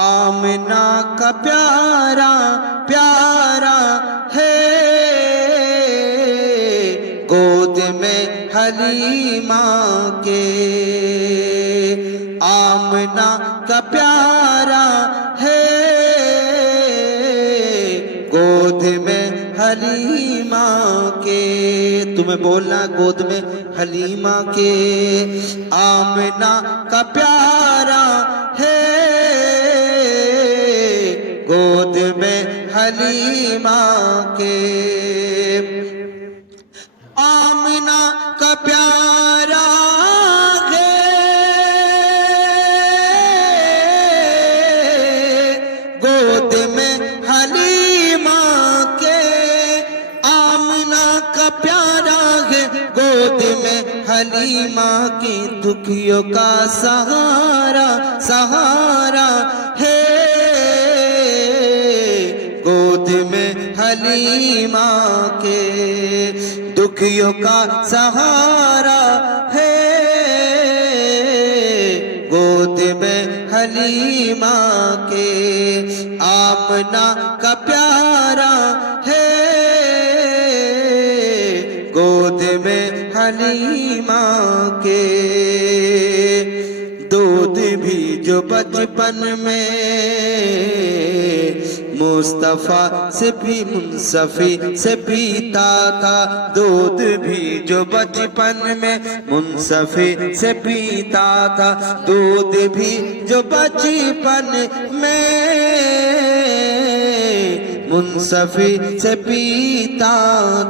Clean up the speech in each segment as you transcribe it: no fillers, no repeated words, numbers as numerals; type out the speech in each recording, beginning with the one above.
آمنہ کا پیارا پیارا ہے، گود میں حلیمہ کے۔ آمنہ کا پیارا ہے، گود میں حلیمہ کے۔ تمہیں بولنا گود میں حلیمہ کے۔ آمنہ کا پیارا ہے، گود میں حلیمہ کے۔ آمنہ کا پیارا ہے، گود میں حلیمہ کے۔ آمنہ کا پیارا ہے، گود میں حلیمہ کے۔ دکھیوں کا سہارا سہارا ہے، گود میں حلیمہ کے۔ دکھیوں کا سہارا ہے، گود میں حلیمہ کے۔ آمنہ کا پیارا ہے، گود میں حلیمہ کے۔ دودھ بھی جو بچپن میں مصطفیٰ سے بھی منصفی سے پیتا تھا، دودھ بھی جو بچپن میں منصفی سے پیتا تھا، دودھ بھی جو بچپن میں منصفی سے پیتا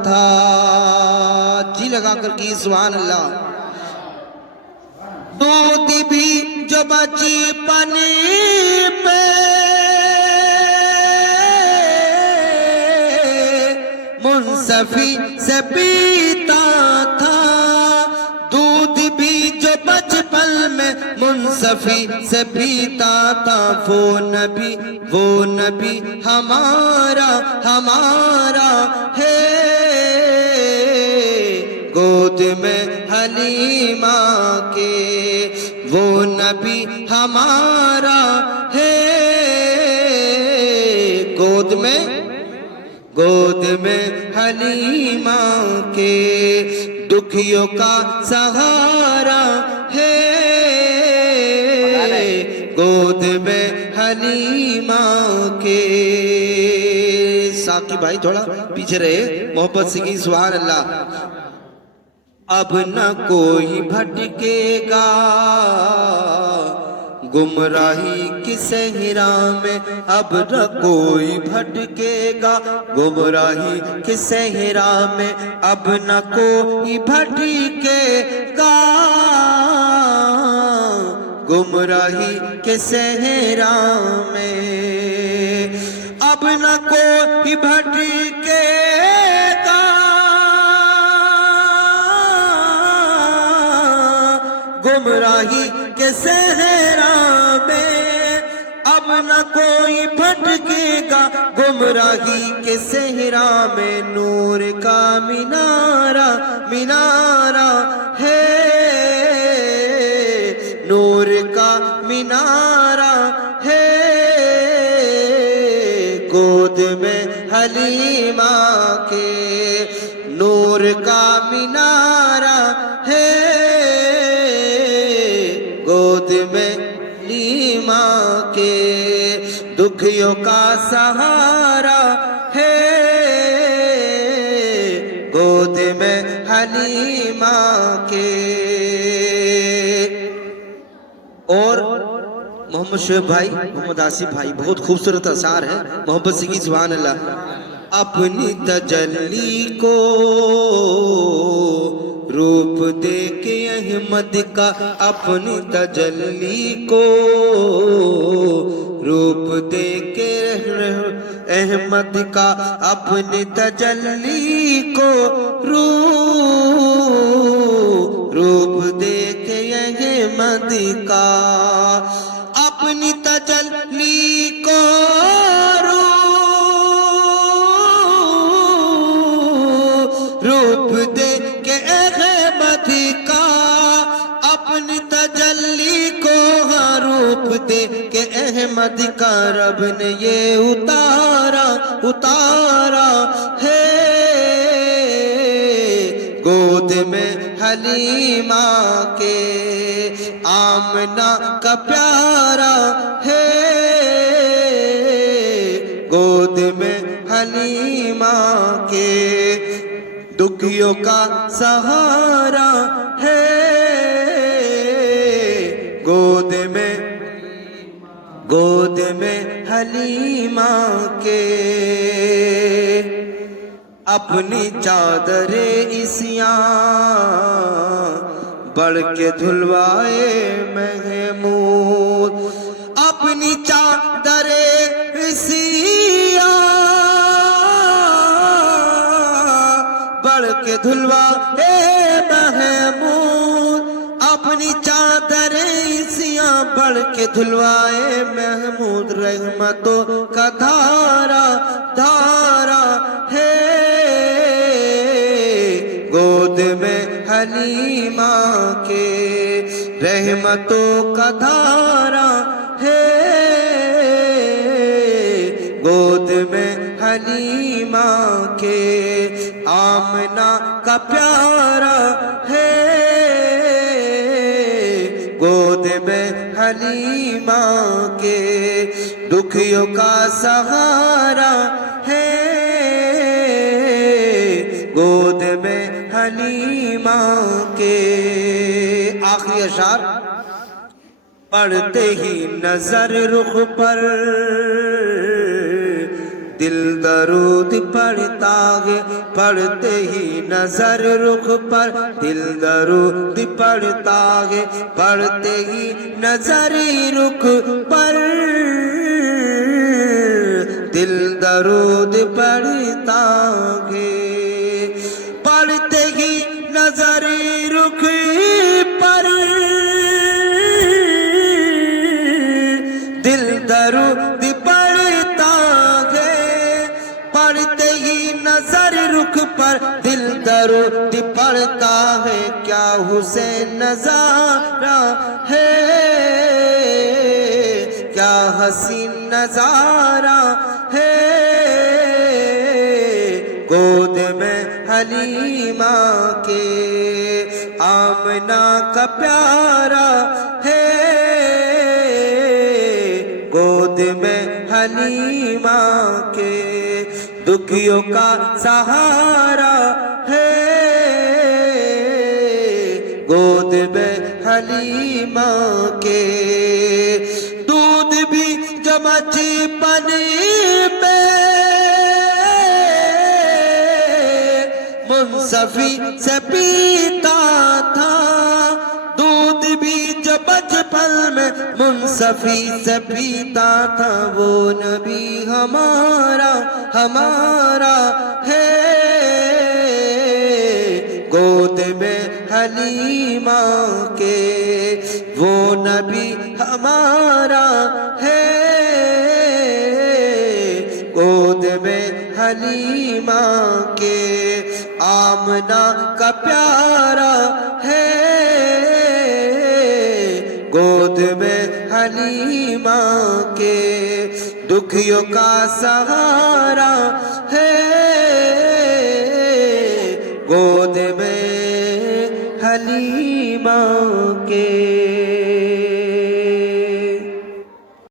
تھا۔ جی لگا کر کی سبحان اللہ۔ دودھ بھی جو بچپن میں منصفی سے پیتا تھا، دودھ بھی جو بچپن میں منصفی سے پیتا تھا، وہ نبی ہمارا ہمارا ہے، گود میں حلیمہ کے۔ وہ نبی ہمارا ہے، گود میں حلیمہ کے۔ دکھیوں کا سہارا ہے، گود میں حلیمہ کے۔ ساقی بھائی تھوڑا پیچھے رہے، محبت سے کی سبحان اللہ۔ اب نہ کوئی بھٹکے گا گمراہی کی صحرا میں، اب نہ کوئی بھٹکے گا گمراہی کی صحرا میں، اب نہ کوئی بھٹکے گا گمراہی کے صحرا میں، اب نہ کوئی بھٹکے گا گمراہی کے صحرا میں، اب نہ کوئی بھٹکے گا گمراہی کے صحرا میں۔ نور کا مینارہ مینارہ ہے، نور کا مینارہ ہے، گود میں حلیمہ کے۔ نور کا مینارہ ہے، گود میں حلیمہ کے۔ دکھیوں کا سہارا ہے، گود میں حلیمہ کے۔ اور محمد شعیب بھائی، محمد آصف بھائی، بہت خوبصورت اشعار ہے، محبت سے کی سبحان اللہ۔ اپنی تجلی کو روپ دے کے احمد کا، اپنی تجلی کو روپ دے کے احمد کا، اپنی تجلی کو روپ دے کے احمد کا، اپنی تجلی کو روپ دے کے احمد کا، اپنی تجلی کو روپ دے کے احمد کا رب نے یہ اتارا ہے گود میں حلیمہ کے آمنہ کا پیارا ہے گود میں حلیمہ کے دکھیوں کا سہارا ہے گود میں حلیمہ کے اپنی چادر عصیاں بڑھ کے دھلوائے محمود اپنی چادر عصیاں بڑھ کے دھلوائے محمود اپنی چادر عصیاں بڑھ کے دھلوائے محمود رحمتوں کا دھارا ہے گود میں حلیمہ کے رحمتوں کا دھارا ہے گود میں حلیمہ کے آمنہ کا پیارا ہے گود میں حلیمہ کے دکھیوں کا سہارا ہے گود میں حلیمہ کے آخری اشعار پڑھتے ہی نظر رخ پر دل درود پڑھتا ہے پڑھتے ہی نظر رخ پر دل درود پڑھتا ہے پڑھتے ہی نظر رخ پر دل درود پڑھتا ہے پڑھتے ہی نظر رخ پر دل درود پڑھتا ہے پڑھتے ہی نظر رخ پر دل درود پڑھتا ہے کیا حسین نظارہ ہے کیا حسین نظارہ ہے گود میں حلیمہ کے آمنہ کا پیارا ہے گود میں حلیمہ کے دکھیوں کا سہارا ہے گود میں حلیمہ کے دودھ بھی جو بچپن میں منصفی سے پیتا تھا دودھ بھی جو بچپن میں منصفی سے پیتا تھا وہ نبی ہمارا ہے گود میں حلیمہ کے وہ نبی ہمارا ہے گود میں حلیمہ کے آمنہ کا پیارا ہے گود میں حلیمہ کے دکھیوں کا سہارا ہے گود میں حلیمہ کے